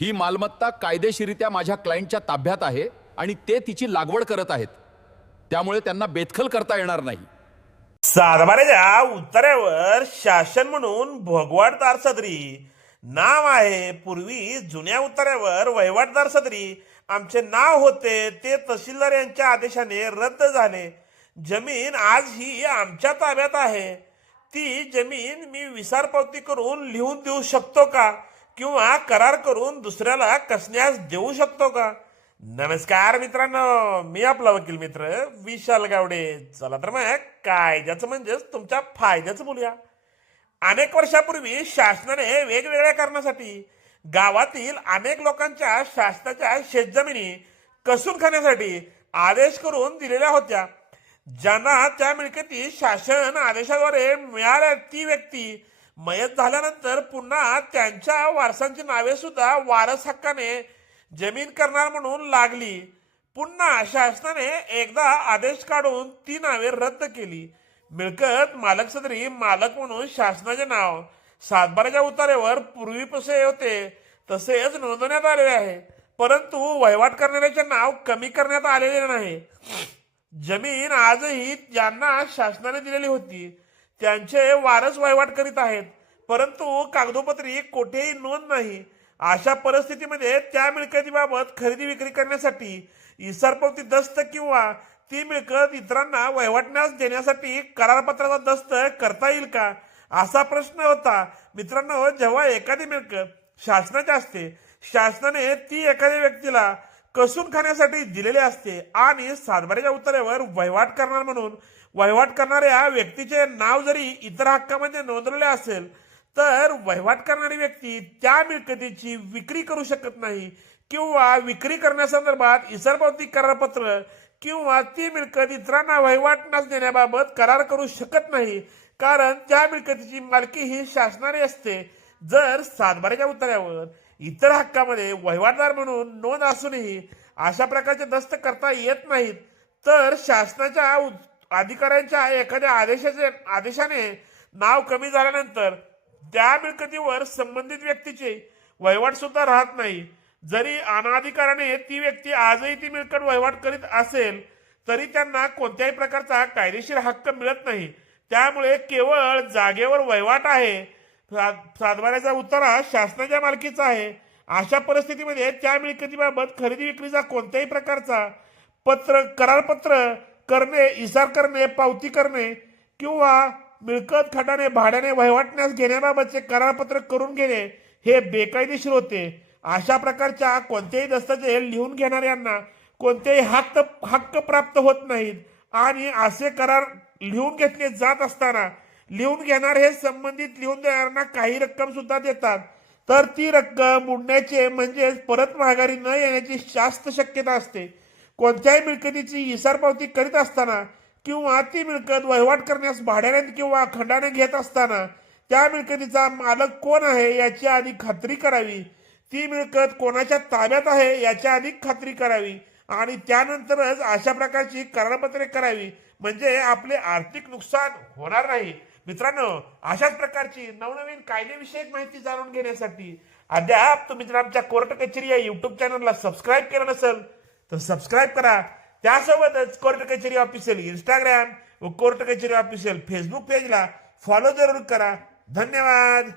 ही मालमत्ता कायदेशीरित्या माझ्या क्लायंटच्या ताब्यात आहे आणि ते तिची लागवड करत आहेत. त्यामुळे त्यांना बेदखल करता येणार नाही. सातबाऱ्याच्या उत्तरेवर शासन म्हणून भोगवाटदार सदरी नाव आहे पूर्वी जुन्या उत्तरेवर वहिवाटदार सदरी आमचे नाव होते ते तहसीलदार यांच्या आदेशाने रद्द झाले. जमीन आज ही आमच्या ताब्यात आहे. ती जमीन मी विसारपावती करून लिहून देऊ शकतो का? किंवा करार करून दुसऱ्याला कसण्यास देऊ शकतो का? नमस्कार मित्रांनो मी आपला वकील मित्र विशाल गावडे. चला तर मग कायद्याचं म्हणजेच तुमच्या फायद्याचं बोलूया. अनेक वर्षापूर्वी शासनाने वेगवेगळ्या कारणासाठी गावातील अनेक लोकांच्या शासनाच्या शेतजमिनी कसून खाण्यासाठी आदेश करून दिलेल्या होत्या. ज्यांना त्या मिळकती शासन आदेशाद्वारे मिळाल्या ती व्यक्ती मयत झाल्यानंतर पुन्हा त्यांच्या वारसांची नावे सुद्धा वारस हक्काने जमीन करणार म्हणून लागली. पुन्हा शासनाने एकदा आदेश काढून ती नावे रद्द केली. मिळकत मालक सदरी मालक म्हणून शासनाचे नाव. सातबाराच्या उतारेवर पूर्वी पसे होते तसेच नोंदवण्यात आलेले आहे. परंतु वहिवाट करणाऱ्याचे नाव कमी करण्यात आलेले नाही. जमीन आजही ज्यांना शासनाने दिलेली होती. त्यांचे वारस वहिवाट करीत आहेत. परंतु कागदोपत्री कोठेही नोंद नाही. अशा परिस्थितीमध्ये त्या मिळकतीबाबत खरेदी विक्री करण्यासाठी इसारपावती दस्त किंवा ती मिळकत इतरांना वहिवाटण्यास देण्यासाठी करारपत्राचा दस्त करता येईल का? असा प्रश्न होता. मित्रांनो जेव्हा एखादी मिळकत शासनाची असते शासनाने ती एखाद्या व्यक्तीला कसून खाण्यासाठी दिलेले असते आणि सातबाऱ्याच्या उत्तरेवर वहिवाट करणार म्हणून वहिवाट करणाऱ्या व्यक्तीचे नाव जरी इतर हक्कामध्ये नोंदवलेले असेल तर वहिवाट करणारी व्यक्ती त्या मिळकतीची विक्री करू शकत नाही किंवा विक्री करण्यासंदर्भात इसरपावती करारपत्र किंवा ती मिळकत इतरांना वहिवाटण्यास देण्याबाबत करार करू शकत नाही कारण त्या मिळकतीची मालकी ही शासनाने असते. जर सातबाऱ्याच्या उत्तरावर इतर हक्कामध्ये वहिवाटदार म्हणून नोंद असूनही अशा प्रकारचे दस्त करता येत नाहीत. तर शासनाच्या अधिकाऱ्यांच्या एखाद्या आदेशाचे आदेशाने नाव कमी झाल्यानंतर त्या मिळकतीवर संबंधित व्यक्तीचे वहिवाट सुद्धा राहत नाही. जरी अनाधिकाराने ती व्यक्ती आजही ती मिळकत वहिवाट करीत असेल तरी त्यांना कोणत्याही प्रकारचा कायदेशीर हक्क मिळत नाही. त्यामुळे केवळ जागेवर वहिवाट आहे सातबाऱ्याचा उतारा शासनाच्या मालकीचा आहे. अशा परिस्थितीमध्ये त्या मिळकतीबाबत खरेदी विक्रीचा कोणत्याही प्रकारचा पत्र करारपत्र करणे इसार करणे पावती करणे किंवा मिळकत खटाने भाड्याने वहिवाटण्यास घेण्याबाबतचे करारपत्र करून घेणे हे बेकायदेशीर होते. अशा प्रकारच्या कोणत्याही दस्ताचे लिहून घेणाऱ्यांना कोणतेही हक्क हक्क प्राप्त होत नाहीत. आणि असे करार लिहून घेतले जात असताना लिहून घेणार हे संबंधित लिहून देणाऱ्यांना काही रक्कम सुद्धा देतात. तर ती रक्कम बुडण्याचे म्हणजेच परत माघारी न येण्याची शास्त शक्यता असते. कोणत्याही मिळकतीची इसार पावती करीत असताना किंवा ती मिळकत वहिवाट करण्यास भाड्याने किंवा खंडाने घेत असताना त्या मिळकतीचा मालक कोण आहे याची आधी खात्री करावी. ती मिळकत कोणाच्या ताब्यात आहे याच्या आधी खात्री करावी आणि त्यानंतरच अशा प्रकारची करारपत्रे करावी. म्हणजे आपले आर्थिक नुकसान होणार नाही. मित्रांनो अशाच प्रकारची नवनवीन कायदेविषयक माहिती जाणून घेण्यासाठी अद्याप तुम्ही जर आमच्या कोर्ट कचेरी या युट्यूब चॅनलला सबस्क्राईब केलं नसेल तर सबस्क्राईब करा. त्यासोबतच कोर्ट कचेरी ऑफिशियल इंस्टाग्राम व कोर्ट कचेरी ऑफिशियल फेसबुक पेजला फॉलो जरूर करा. धन्यवाद!